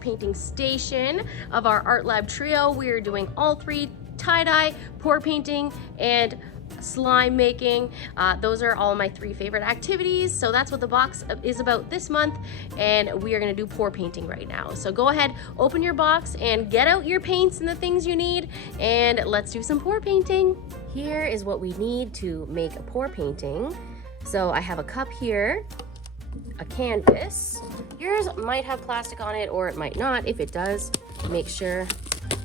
painting station of our Art Lab trio. We are doing all three: tie-dye, pour painting, and slime making. Those are all my three favorite activities. So that's what the box is about this month, and we are going to do pour painting right now. So go ahead, open your box and get out your paints and the things you need, and let's do some pour painting. Here is what we need to make a pour painting. So I have a cup here, a canvas. Yours might have plastic on it or it might not. If it does, make sure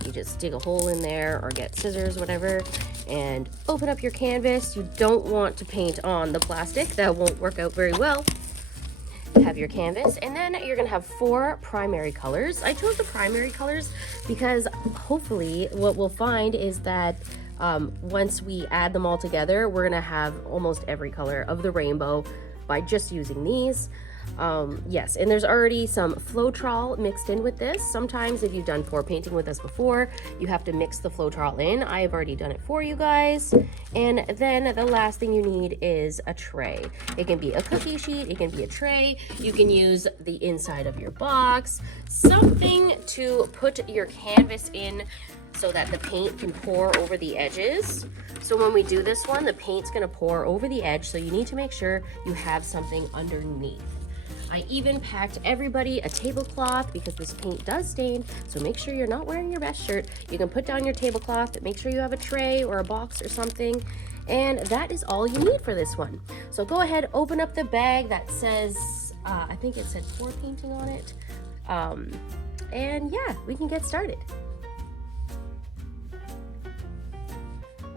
you just dig a hole in there or get scissors, whatever, and open up your canvas. You don't want to paint on the plastic. That won't work out very well. Have your canvas, and then you're gonna have 4 primary colors. I chose the primary colors because hopefully what we'll find is that once we add them all together, we're gonna have almost every color of the rainbow by just using these. Yes, and there's already some Floetrol mixed in with this. Sometimes if you've done pour painting with us before, you have to mix the Floetrol in. I have already done it for you guys. And then the last thing you need is a tray. It can be a cookie sheet, it can be a tray. You can use the inside of your box, something to put your canvas in so that the paint can pour over the edges. So when we do this one, the paint's gonna pour over the edge, so you need to make sure you have something underneath. I even packed everybody a tablecloth because this paint does stain, so make sure you're not wearing your best shirt. You can put down your tablecloth, but make sure you have a tray or a box or something. And that is all you need for this one. So go ahead, open up the bag that says, I think it said pour painting on it. And yeah, we can get started.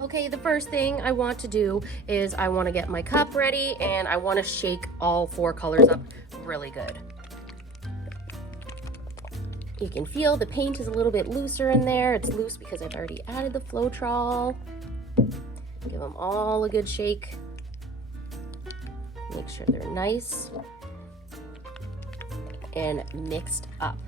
Okay, the first thing I want to do is I want to get my cup ready, and I want to shake all 4 colors up really good. You can feel the paint is a little bit looser in there. It's loose because I've already added the Floetrol. Give them all a good shake. Make sure they're nice and mixed up.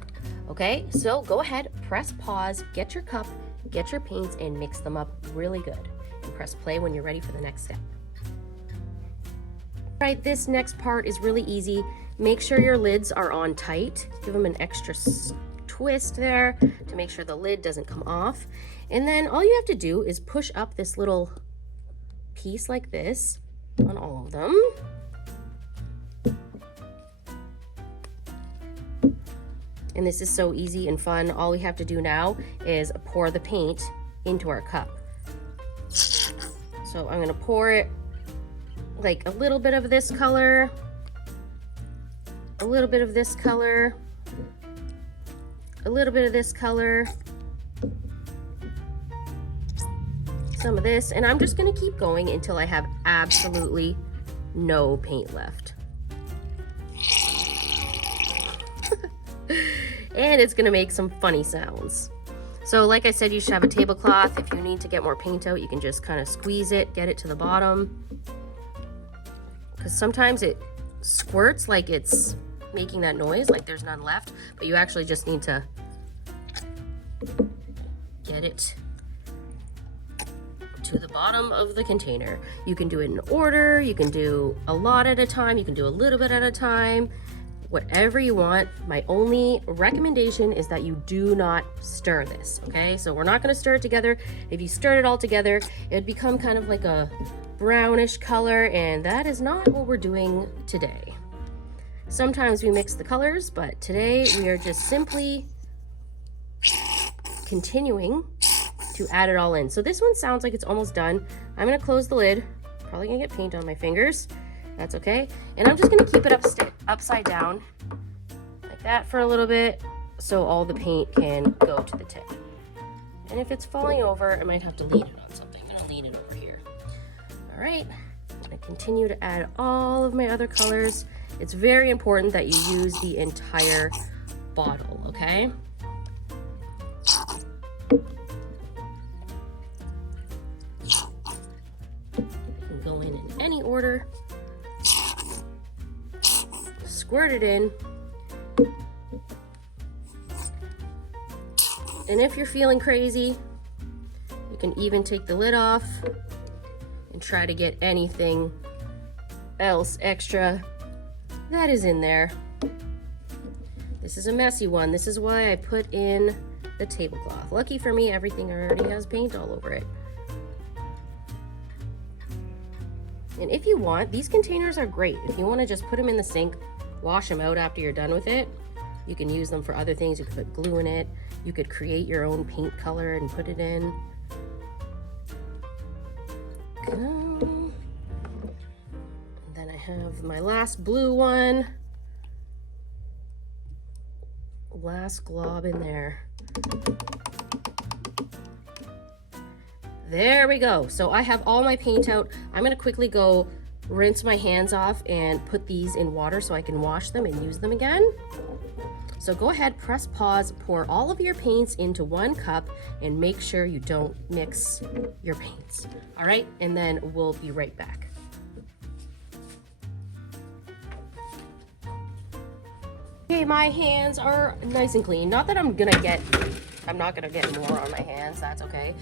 Okay, so go ahead, press pause, get your cup, get your paints, and mix them up really good. And press play when you're ready for the next step. All right, this next part is really easy. Make sure your lids are on tight. Give them an extra twist there to make sure the lid doesn't come off. And then all you have to do is push up this little piece like this on all of them. And this is so easy and fun. All we have to do now is pour the paint into our cup. So I'm gonna pour it like a little bit of this color, a little bit of this color, a little bit of this color, some of this, and I'm just gonna keep going until I have absolutely no paint left. And it's gonna make some funny sounds. So like I said, you should have a tablecloth. If you need to get more paint out, you can just kind of squeeze it, get it to the bottom. Because sometimes it squirts like it's making that noise, like there's none left, but you actually just need to get it to the bottom of the container. You can do it in order, you can do a lot at a time, you can do a little bit at a time, whatever you want. My only recommendation is that you do not stir this, okay? So we're not gonna stir it together. If you stirred it all together, it would become kind of like a brownish color, and that is not what we're doing today. Sometimes we mix the colors, but today we are just simply continuing to add it all in. So this one sounds like it's almost done. I'm gonna close the lid. Probably gonna get paint on my fingers. That's okay. And I'm just gonna keep it upside down like that for a little bit so all the paint can go to the tip. And if it's falling over, I might have to lean it on something. I'm gonna lean it over here. All right, I'm gonna continue to add all of my other colors. It's very important that you use the entire bottle, okay? You can go in any order. Squirt it in. And if you're feeling crazy, you can even take the lid off and try to get anything else extra that is in there. This is a messy one. This is why I put in the tablecloth. Lucky for me, everything already has paint all over it. And if you want, these containers are great. If you want to just put them in the sink, wash them out after you're done with it, you can use them for other things. You could put glue in it. You could create your own paint color and put it in. And then I have my last blue one. Last glob in there. There we go. So I have all my paint out. I'm gonna quickly go rinse my hands off and put these in water so I can wash them and use them again. So go ahead, press pause, pour all of your paints into one cup and make sure you don't mix your paints. All right, and then we'll be right back. Okay, my hands are nice and clean. Not that I'm not gonna get more on my hands, that's okay.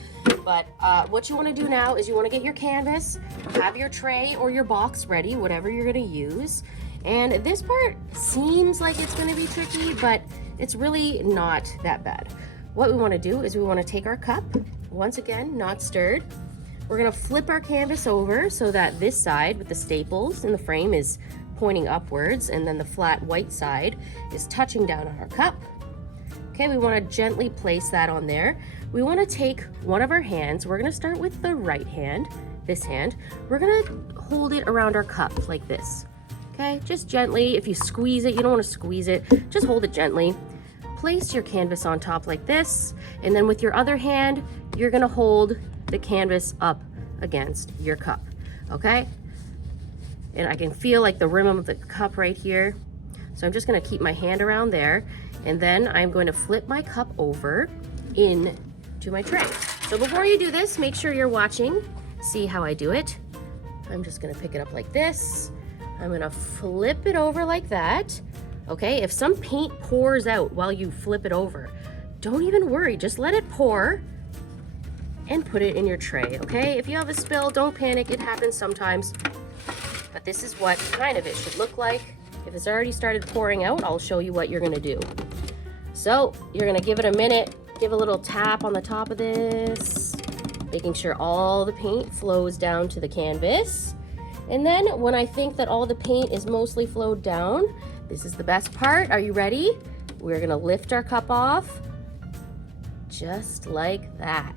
But what you wanna do now is you wanna get your canvas, have your tray or your box ready, whatever you're gonna use. And this part seems like it's gonna be tricky, but it's really not that bad. What we wanna do is we wanna take our cup, once again, not stirred. We're gonna flip our canvas over so that this side with the staples in the frame is pointing upwards, and then the flat white side is touching down on our cup. Okay, we wanna gently place that on there. We wanna take one of our hands, we're gonna start with the right hand, this hand. We're gonna hold it around our cup like this. Okay, just gently. If you squeeze it, you don't want to squeeze it, just hold it gently. Place your canvas on top like this, and then with your other hand, you're gonna hold the canvas up against your cup, okay? And I can feel like the rim of the cup right here. So I'm just gonna keep my hand around there, and then I'm going to flip my cup over into my tray. So before you do this, make sure you're watching, see how I do it. I'm just gonna pick it up like this. I'm gonna flip it over like that. Okay, if some paint pours out while you flip it over, don't even worry, just let it pour and put it in your tray, okay? If you have a spill, don't panic, it happens sometimes. But this is what kind of it should look like. If it's already started pouring out, I'll show you what you're gonna do. So you're gonna give it a minute, give a little tap on the top of this, making sure all the paint flows down to the canvas. And then when I think that all the paint is mostly flowed down, this is the best part. Are you ready? We're gonna lift our cup off, just like that.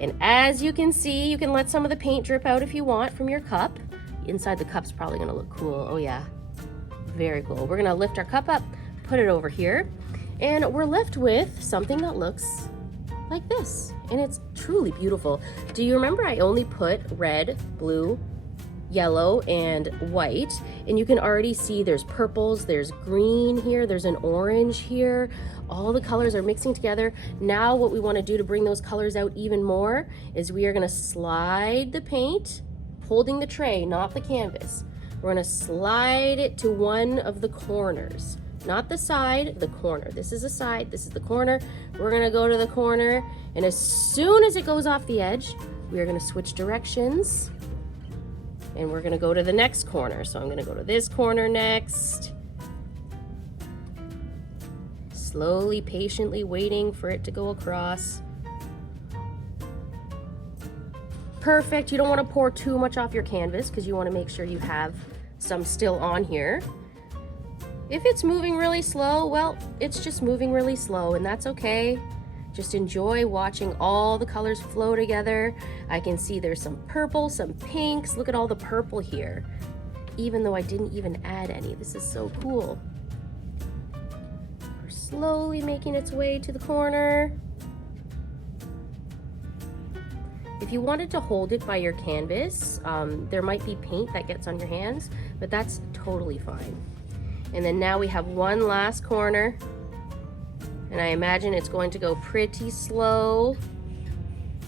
And as you can see, you can let some of the paint drip out if you want from your cup. Inside the cup's probably gonna look cool. Oh yeah, very cool. We're gonna lift our cup up, put it over here, and we're left with something that looks like this. And it's truly beautiful. Do you remember I only put red, blue, yellow, and white, and you can already see there's purples, there's green here, there's an orange here. All the colors are mixing together. Now what we want to do to bring those colors out even more is we are going to slide the paint, holding the tray, not the canvas. We're going to slide it to one of the corners, not the side, the corner. This is the side, this is the corner. We're going to go to the corner, and as soon as it goes off the edge, we are going to switch directions. And we're gonna go to the next corner. So I'm gonna go to this corner next. Slowly, patiently waiting for it to go across. Perfect, you don't wanna pour too much off your canvas because you wanna make sure you have some still on here. If it's moving really slow, well, it's just moving really slow, and that's okay. Just enjoy watching all the colors flow together. I can see there's some purple, some pinks. Look at all the purple here, even though I didn't even add any. This is so cool. We're slowly making its way to the corner. If you wanted to hold it by your canvas, there might be paint that gets on your hands, but that's totally fine. And then now we have one last corner. And I imagine it's going to go pretty slow,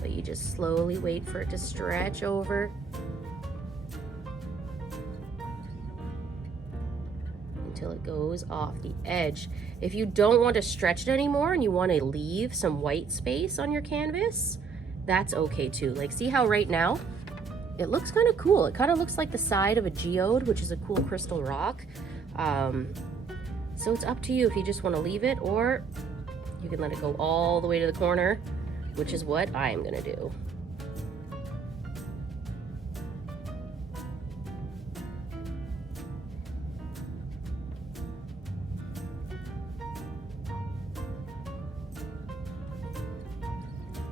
but you just slowly wait for it to stretch over. Until it goes off the edge. If you don't want to stretch it anymore and you want to leave some white space on your canvas, that's okay too. Like, see how right now, it looks kind of cool. It kind of looks like the side of a geode, which is a cool crystal rock. So it's up to you if you just want to leave it, or you can let it go all the way to the corner, which is what I am gonna do.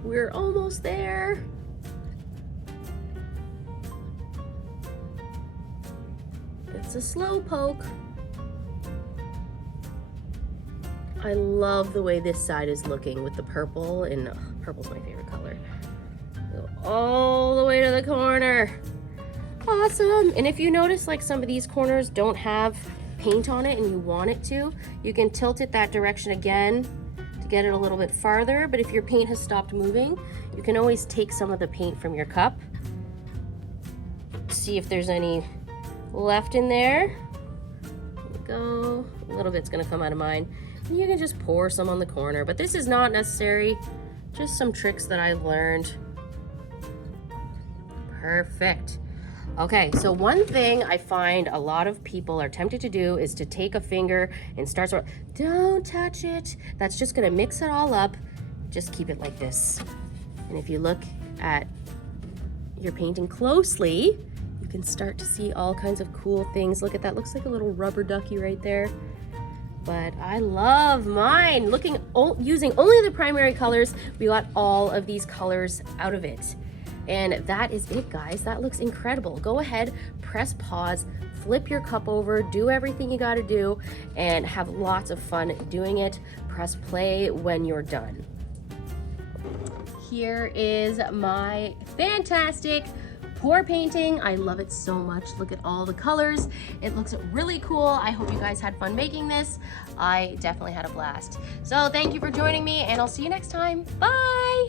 We're almost there. It's a slow poke. I love the way this side is looking with the purple, and purple's my favorite color. Go all the way to the corner. Awesome. And if you notice like some of these corners don't have paint on it and you want it to, you can tilt it that direction again to get it a little bit farther. But if your paint has stopped moving, you can always take some of the paint from your cup. See if there's any left in there. There we go. A little bit's gonna come out of mine. And you can just pour some on the corner, but this is not necessary. Just some tricks that I learned. Perfect. Okay, so one thing I find a lot of people are tempted to do is to take a finger and start sort of, don't touch it. That's just gonna mix it all up. Just keep it like this. And if you look at your painting closely, you can start to see all kinds of cool things. Look at that, looks like a little rubber ducky right there. But I love mine. Using only the primary colors, we got all of these colors out of it. And that is it, guys. That looks incredible. Go ahead, press pause, flip your cup over, do everything you gotta do, and have lots of fun doing it. Press play when you're done. Here is my fantastic pour painting. I love it so much. Look at all the colors. It looks really cool. I hope you guys had fun making this. I definitely had a blast. So thank you for joining me, and I'll see you next time. Bye.